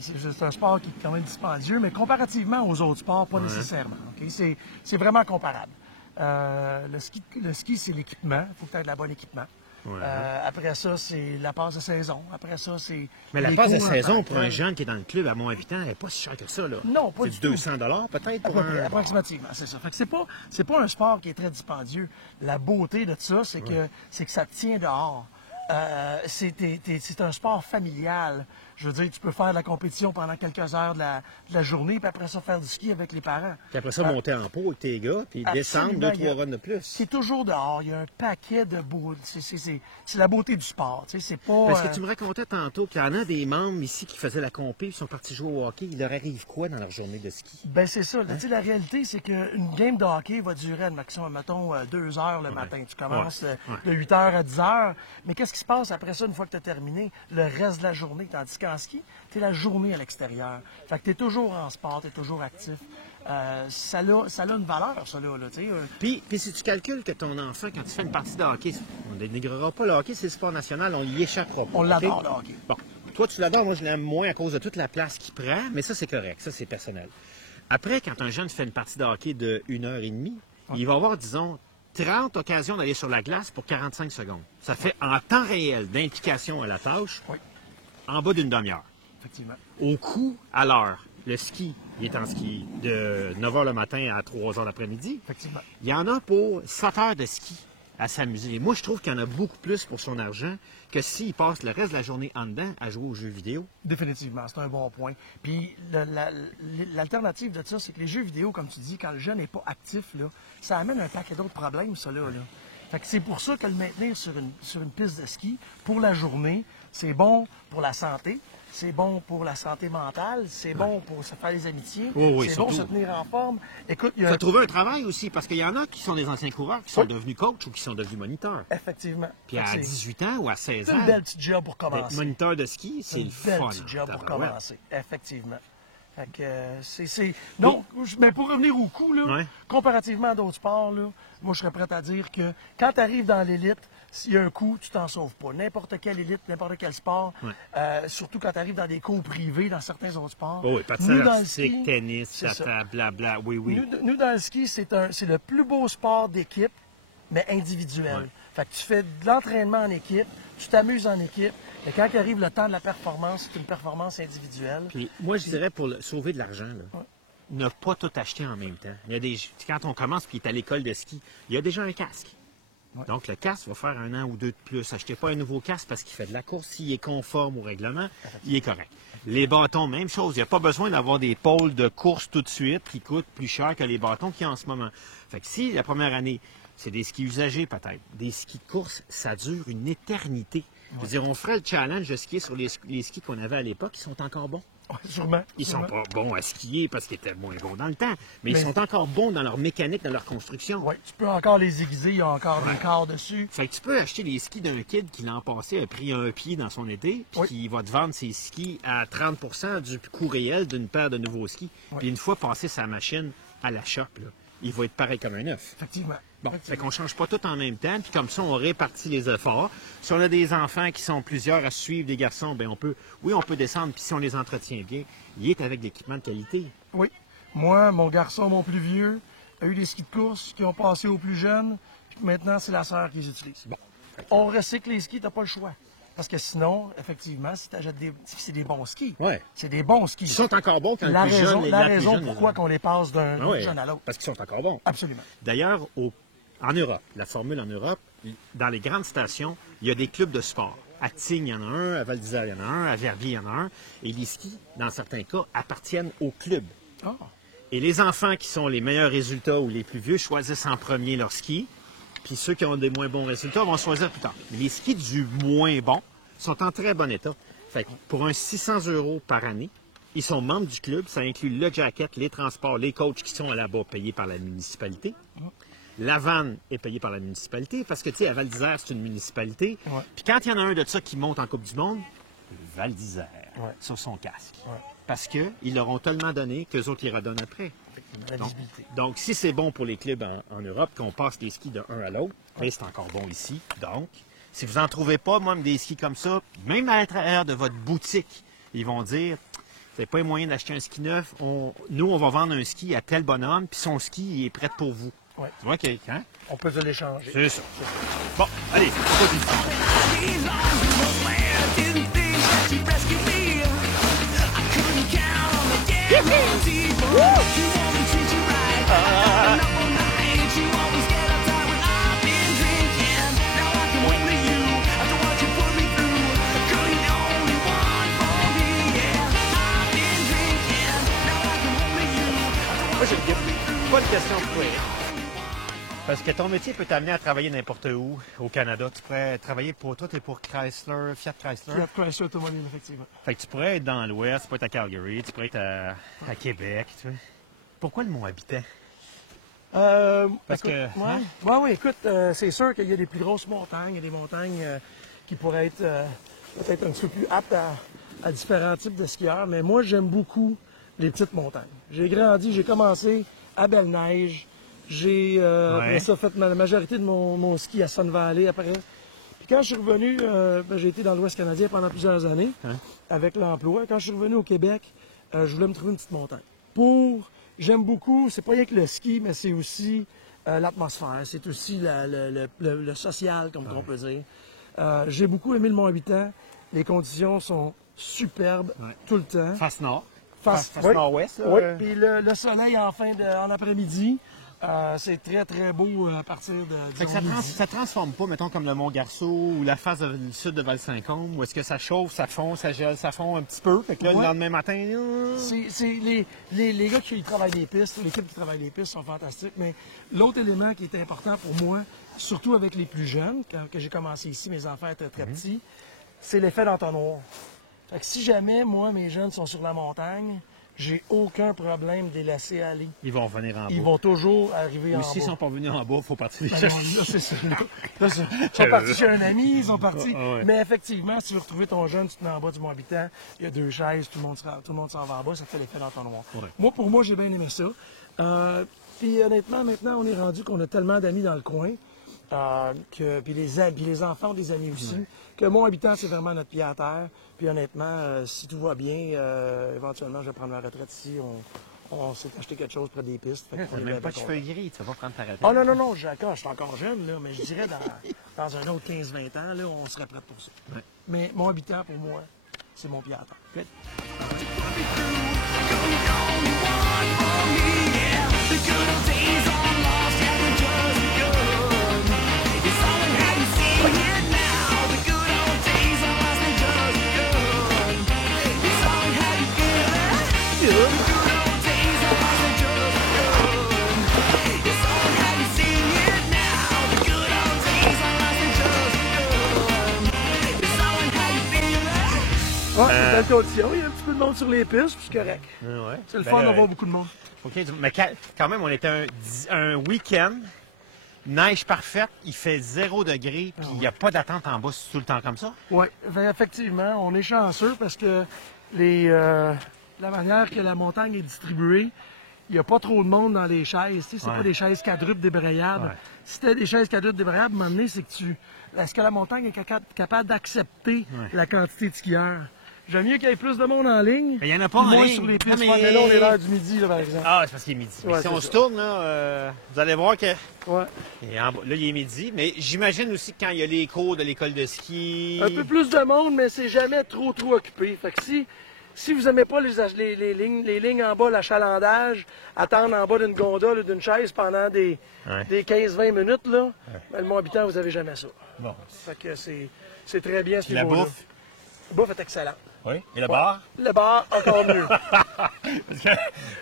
c'est un sport qui est quand même dispendieux, mais comparativement aux autres sports, pas nécessairement. Okay? C'est vraiment comparable. Le ski, c'est l'équipement. Il faut que tu aies de la bonne équipement. Ouais. Après ça, c'est la passe de saison. Après ça, c'est... Mais la les passe de cours en saison tant pour que un tel. jeune qui est dans le club à Mont-Habitant, elle n'est pas si chère que ça, là. Non, pas c'est du du tout. 200 peut-être pour Approximativement, c'est ça. Fait que c'est pas un sport qui est très dispendieux. La beauté de ça, c'est que ça te tient dehors. C'est un sport familial. Je veux dire, tu peux faire de la compétition pendant quelques heures de la journée, puis après ça, faire du ski avec les parents. Puis après ça, monter en pot avec tes gars, puis descendre 2-3 runs de plus. C'est toujours dehors. Il y a un paquet de beaux... C'est la beauté du sport. Tu sais, c'est pas... Parce que tu me racontais tantôt qu'il y en a des membres ici qui faisaient la compé, puis sont partis jouer au hockey. Il leur arrive quoi dans leur journée de ski? Ben c'est ça. Tu sais, la réalité, c'est qu'une game de hockey va durer un maximum, mettons, 2 heures le matin. Tu commences de 8 heures à 10 heures. Mais qu'est-ce qui se passe après ça, une fois que tu as terminé? Le reste de la journée. Tandis qu'en ski, tu es la journée à l'extérieur. Fait que tu es toujours en sport, tu es toujours actif. Ça a une valeur, ça, là. Tu sais. Puis si tu calcules que ton enfant, quand tu fais une partie de hockey, on ne dénigrera pas le hockey, c'est le sport national, on y échappera pas. On OK? l'adore, le hockey. Bon. Toi, tu l'adores, moi, je l'aime moins à cause de toute la place qu'il prend, mais ça, c'est correct. Ça, c'est personnel. Après, quand un jeune fait une partie de hockey de 1h30, il va avoir, disons, 30 occasions d'aller sur la glace pour 45 secondes. Ça fait en temps réel d'implication à la tâche, en bas d'une demi-heure. Effectivement. Au coup, à l'heure, le ski, il est en ski de 9h le matin à 3h l'après-midi. Effectivement. Il y en a pour 7 heures de ski à s'amuser. Et moi, je trouve qu'il y en a beaucoup plus pour son argent que s'il passe le reste de la journée en dedans à jouer aux jeux vidéo. Définitivement, c'est un bon point. Puis l'alternative de ça, c'est que les jeux vidéo, comme tu dis, quand le jeune n'est pas actif, là, ça amène un paquet d'autres problèmes, ça, là. Fait que c'est pour ça que le maintenir sur une piste de ski, pour la journée, c'est bon pour la santé. C'est bon pour la santé mentale, c'est bon pour se faire des amitiés, Oui, c'est bon surtout. se tenir en forme. Écoute, il y Il a faut trouver un travail aussi, parce qu'il y en a qui sont des anciens coureurs, qui sont devenus coachs ou qui sont devenus moniteurs. Effectivement. Puis à Fait que 18 ans ou à 16 c'est ans, une belle petite job pour d'être commencer. moniteur de ski, c'est une le belle fun. petite job pour tabarouette. commencer. Effectivement. Fait que c'est... Donc, mais pour revenir au coup, là, Ouais. comparativement à d'autres sports, là, moi, je serais prêt à dire que quand tu arrives dans l'élite, s'il y a un coup, tu t'en sauves pas. N'importe quelle élite, n'importe quel sport, surtout quand tu arrives dans des cours privés, dans certains autres sports. Oh oui, Nous, patinage dans le artistique, ski, tennis, c'est ça. tata, blabla, oui. Nous, dans le ski, c'est le plus beau sport d'équipe, mais individuel. Ouais. Fait que tu fais de l'entraînement en équipe, tu t'amuses en équipe, et quand arrive le temps de la performance, c'est une performance individuelle. Puis moi, je dirais pour sauver de l'argent, là, ne pas tout acheter en même temps. Il y a des, quand on commence puis il est à l'école de ski, il y a déjà un casque. Donc, le casque va faire 1 an ou 2 de plus. Achetez pas un nouveau casque parce qu'il fait de la course. S'il est conforme au règlement, il est correct. Les bâtons, même chose. Il n'y a pas besoin d'avoir des pôles de course tout de suite qui coûtent plus cher que les bâtons qu'il y a en ce moment. Fait que si, la première année, c'est des skis usagés peut-être, des skis de course, ça dure une éternité. Je veux dire, on ferait le challenge de skier sur les skis qu'on avait à l'époque, ils sont encore bons. Ouais, sûrement. Ils sont sûrement. pas bons à skier parce qu'ils étaient moins bons dans le temps, mais ils sont encore bons dans leur mécanique, dans leur construction. Oui, tu peux encore les aiguiser, il y a encore des corps dessus. Fait que tu peux acheter les skis d'un kid qui l'an passé a pris un pied dans son été, puis qui va te vendre ses skis à 30 du coût réel d'une paire de nouveaux skis. Puis une fois passé sa machine à la shop, là, il va être pareil comme un neuf. Effectivement. Bon, fait qu'on change pas tout en même temps, puis comme ça, on répartit les efforts. Si on a des enfants qui sont plusieurs à suivre des garçons, bien on peut descendre, puis si on les entretient bien, il est avec l'équipement de qualité. Oui. Moi, mon garçon, mon plus vieux, a eu des skis de course qui ont passé aux plus jeunes, puis maintenant, c'est la sœur qui les utilise. Bon. On recycle les skis, t'as pas le choix. Parce que sinon, effectivement, si tu achètes c'est des bons skis. Ouais. C'est des bons skis. Ils sont encore bons quand La le plus raison, jeune, la plus raison jeune, pourquoi qu'on les passe d'un Ah ouais, jeune à l'autre. parce qu'ils sont encore bons. Absolument. D'ailleurs, en Europe, la formule en Europe, dans les grandes stations, il y a des clubs de sport. À Tignes, il y en a un, à Val d'Isère, il y en a un, à Verviers, il y en a un. Et les skis, dans certains cas, appartiennent au club. Ah. Et les enfants qui sont les meilleurs résultats ou les plus vieux choisissent en premier leur ski. Puis ceux qui ont des moins bons résultats vont choisir plus tard. Mais les skis du moins bon sont en très bon état. Fait que pour un 600 € par année, ils sont membres du club. Ça inclut le jacket, les transports, les coachs qui sont là-bas payés par la municipalité. La vanne est payée par la municipalité parce que, tu sais, à Val d'Isère, c'est une municipalité. Ouais. Puis quand il y en a un de ça qui monte en Coupe du Monde, Val d'Isère, Ouais. sur son casque. Ouais. Parce qu'ils leur ont tellement donné qu'eux autres, ils redonnent après. La Donc, visibilité. donc, si c'est bon pour les clubs en Europe, qu'on passe les skis d'un à l'autre, mais c'est encore bon ici. Donc, si vous n'en trouvez pas, même des skis comme ça, même à l'intérieur de votre boutique, ils vont dire, vous n'avez pas les moyens d'acheter un ski neuf, nous, on va vendre un ski à tel bonhomme, puis son ski, il est prêt pour vous. Ouais. Tu vois, hein? On peut se l'échanger. C'est ça. Bon, allez, on continue. une question pour toi. Parce que ton métier peut t'amener à travailler n'importe où au Canada. Tu pourrais travailler pour toi, tu es pour Chrysler, Fiat Chrysler. Fiat Chrysler Automobile, effectivement. Fait que tu pourrais être dans l'Ouest, tu pourrais être à Calgary, tu pourrais être à Québec. Tu vois. Pourquoi le Mont-Habitant? Parce écoute, que... Ouais, hein? ouais, écoute, c'est sûr qu'il y a des plus grosses montagnes, il y a des montagnes qui pourraient être peut-être un petit peu plus aptes à différents types de skieurs, mais moi, j'aime beaucoup les petites montagnes. J'ai grandi, j'ai commencé à Belle-Neige, j'ai après ça fait la majorité de mon ski à Sun Valley après. Puis quand je suis revenu, j'ai été dans l'Ouest canadien pendant plusieurs années avec l'emploi. Quand je suis revenu au Québec, je voulais me trouver une petite montagne. J'aime beaucoup, c'est pas rien que le ski, mais c'est aussi l'atmosphère, c'est aussi le social, comme on peut dire. J'ai beaucoup aimé le Mont-Habitant. Les conditions sont superbes tout le temps. Face nord. Face nord-ouest. Oui, puis le soleil en après-midi, c'est très, très beau à partir de... Fait que ça transforme pas, mettons, comme le Mont-Garceau ou la face du sud de Val-Saint-Côme, où est-ce que ça chauffe, ça fond, ça gèle, ça fond un petit peu. Fait que là, le lendemain matin... C'est les gars qui travaillent les pistes, l'équipe qui travaille les pistes sont fantastiques, mais l'autre élément qui est important pour moi, surtout avec les plus jeunes, quand j'ai commencé ici, mes enfants étaient très petits, c'est l'effet d'entonnoir. Fait que si jamais, moi, mes jeunes sont sur la montagne, j'ai aucun problème de les laisser aller. Ils vont revenir en bas. Ils vont toujours arriver en Ou bas. s'ils sont pas venus en bas, il faut partir. Là, c'est ça. Là, ils sont partis chez un ami, ils sont partis. Ouais. Mais effectivement, si tu veux retrouver ton jeune, tu te mets en bas du Mont-Habitant, il y a 2 chaises, tout le monde s'en va en bas, ça fait l'effet d'entonnoir. Ouais. Pour moi, j'ai bien aimé ça. Puis honnêtement, maintenant, on est rendu qu'on a tellement d'amis dans le coin, puis les enfants ont des amis aussi, que Mont-Habitant, c'est vraiment notre pied à terre. Puis honnêtement, si tout va bien, éventuellement, je vais prendre ma retraite ici. On s'est acheté quelque chose près des pistes. Fait T'as même pas de cheveux gris, tu vas pas prendre ta retraite. Oh non, je suis encore jeune, là, mais je dirais dans un autre 15-20 ans, là, on serait prêt pour ça. Ouais. Mais Mont-Habitant, pour moi, c'est mon pied à terre. C'est belle condition. Il y a un petit peu de monde sur les pistes, puis c'est correct. Ouais. C'est le fun d'avoir beaucoup de monde. OK, mais quand même, on était un week-end, neige parfaite, il fait 0 degré, puis il n'y a pas d'attente en bas tout le temps comme ça. Oui, effectivement, on est chanceux parce que la manière que la montagne est distribuée, il n'y a pas trop de monde dans les chaises. Tu sais, c'est pas des chaises quadruples débrayables. Ouais. Si tu as des chaises quadruples débrayables, à un moment donné, c'est que est-ce que la montagne est capable d'accepter la quantité de skieurs? J'aime mieux qu'il y ait plus de monde en ligne. Mais il n'y en a pas en moins ligne. sur les pistes. Mais... Mais là, on est l'heure du midi, là, par exemple. Ah, c'est parce qu'il est midi. Mais Ouais, si c'est on ça. se tourne, là, vous allez voir que... Ouais. Et là, il est midi. Mais j'imagine aussi que quand il y a les cours de l'école de ski... Un peu plus de monde, mais c'est jamais trop occupé. Fait que si vous n'aimez pas les lignes en bas, l'achalandage, attendre en bas d'une gondole ou d'une chaise pendant des 15-20 minutes, là, ben, le Mont-Habitant, vous n'avez jamais ça. Bon. Fait que c'est très bien ce Puis la niveau-là. bouffe? La bouffe est excellente. Oui. Et le bar? Le bar, encore mieux. Parce que,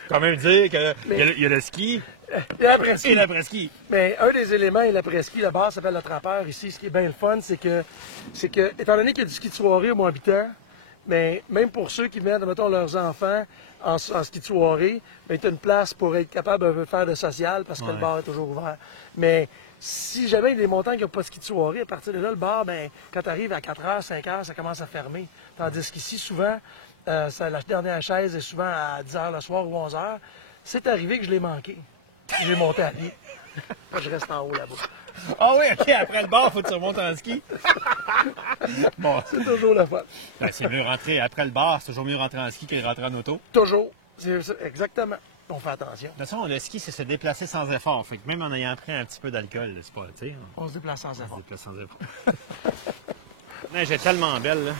quand même dire qu'il y a le ski Et l'après-ski. et l'après-ski. Mais un des éléments et l'après-ski, le bar s'appelle le Trappeur ici. Ce qui est bien le fun, c'est que, étant donné qu'il y a du ski de soirée au Mont-Habitant, mais même pour ceux qui mettent, mettons, leurs enfants en ski de soirée, ben, tu as une place pour être capable de faire de social parce que le bar est toujours ouvert. Mais si jamais il y a des montagnes qui n'ont pas de ski de soirée, à partir de là, le bar, ben, quand tu arrives à 4h, 5h, ça commence à fermer. Tandis qu'ici, souvent, la dernière chaise est souvent à 10h le soir ou 11h. C'est arrivé que je l'ai manqué. J'ai monté à pied. Je reste en haut là-bas. Ah oui, OK, après le bar, faut que tu remontes en ski. Bon. C'est toujours le fun. Ben, c'est mieux rentrer après le bar, c'est toujours mieux rentrer en ski que de rentrer en auto. Toujours. C'est ça, exactement. On fait attention. De toute façon, le ski, c'est se déplacer sans effort. Fait que même en ayant pris un petit peu d'alcool, c'est pas, tu sais, On se déplace sans on se effort. déplace sans effort. La neige est tellement belle, là.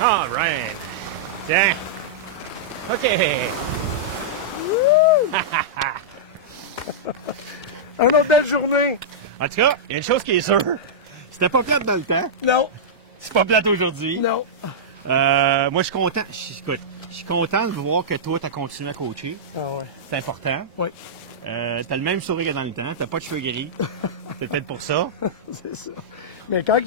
All right. Tiens. OK. Une autre belle journée. En tout cas, il y a une chose qui est sûre. C'était pas plate dans le temps. Non. C'est pas plate aujourd'hui. Non. Moi, je suis content. Écoute, je suis content de voir que toi, tu as continué à coacher. Ah ouais. C'est important. Oui. T'as le même sourire que dans le temps. T'as pas de cheveux gris. C'est peut-être pour ça. C'est ça. Mais quand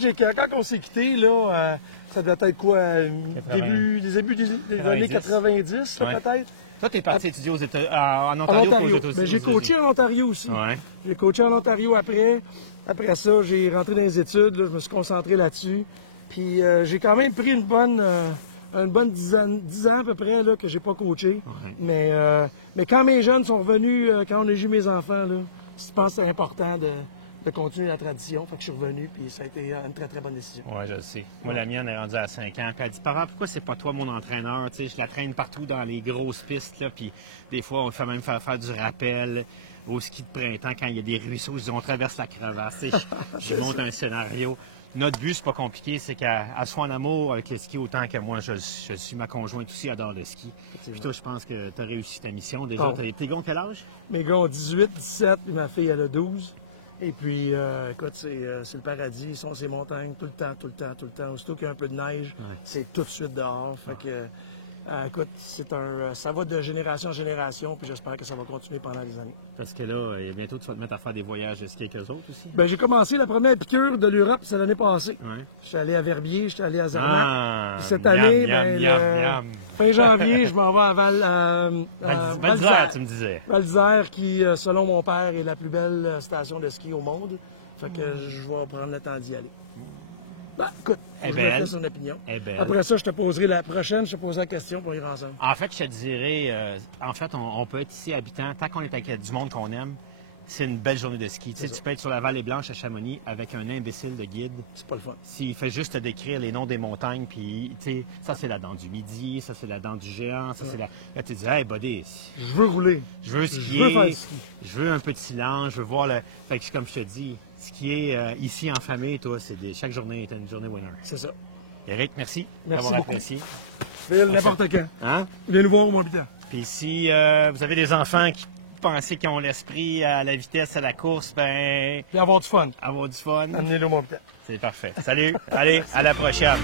on s'est quitté, là, ça doit être quoi? Les débuts des années 90, là, Ouais. peut-être? Toi, t'es parti étudier en Ontario ou aux États-Unis? Mais j'ai coaché en Ontario aussi. Ouais. J'ai coaché en Ontario après. Après ça, j'ai rentré dans les études. Là, je me suis concentré là-dessus. Puis j'ai quand même pris une bonne 10 ans à peu près là, que j'ai pas coaché. Ouais. Mais quand mes jeunes sont revenus, quand on a eu mes enfants, là, je pense que c'est important de continuer la tradition. Fait que je suis revenu, puis ça a été une très, très bonne décision. Oui, je le sais. Moi, la mienne est rendue à 5 ans. Puis elle dit, papa, pourquoi c'est pas toi mon entraîneur? Tu sais, je la traîne partout dans les grosses pistes, là, puis des fois, on le fait même faire du rappel au ski de printemps quand il y a des ruisseaux. Je dis, on traverse la crevasse. Tu sais, je monte un scénario. Notre but, c'est pas compliqué, c'est qu'elle soit en amour avec le ski autant que moi. Je suis ma conjointe aussi, adore le ski. Puis toi, je pense que tu as réussi ta mission. Déjà, tes gars ont quel âge? Mes gars ont 18, 17, puis ma fille, elle a 12. Et puis, écoute, c'est le paradis. Ils sont ces montagnes tout le temps. Aussitôt qu'il y a un peu de neige, c'est tout de suite dehors. Fait que, écoute, ça va de génération en génération, puis j'espère que ça va continuer pendant des années. Parce que là, bientôt, tu vas te mettre à faire des voyages de ski avec eux autres aussi. Ben, j'ai commencé la première piqûre de l'Europe, c'est l'année passée. Ouais. Je suis allé à Verbier, je suis allé à Zermatt. Ah, Puis cette miam, année, miam, miam. fin janvier, je m'en vais à Val d'Isère, tu me disais. Val d'Isère, qui, selon mon père, est la plus belle station de ski au monde. Fait que je vais prendre le temps d'y aller. Ben, écoute, je vais faire son opinion. Après ça, je te poserai la prochaine, je te poserai la question pour y aller ensemble. En fait, je te dirais, on peut être ici habitant, tant qu'on est avec du monde qu'on aime, c'est une belle journée de ski. Tu sais, tu peux être sur la Vallée Blanche à Chamonix avec un imbécile de guide. C'est pas le fun. S'il fait juste te décrire les noms des montagnes, puis, tu sais, ça c'est la dent du Midi, ça c'est la dent du Géant, ça c'est la... Là, tu dis, hey, buddy, je veux rouler. Je veux skier. Je veux faire du ski. Je veux un peu de silence, je veux voir le... Fait que, comme je te dis, skier ici en famille, toi, chaque journée est une journée winner. C'est ça. Éric, merci Merci d'avoir beaucoup. apprécié. Phil, n'importe quand. Hein? Venez nous voir au mois habitant. Puis si vous avez des enfants qui pensent qu'ils ont l'esprit à la vitesse, à la course, ben... Puis avoir du fun. Avoir du fun. Amenez-le au mois habitant. C'est parfait. Salut. Allez, à la prochaine.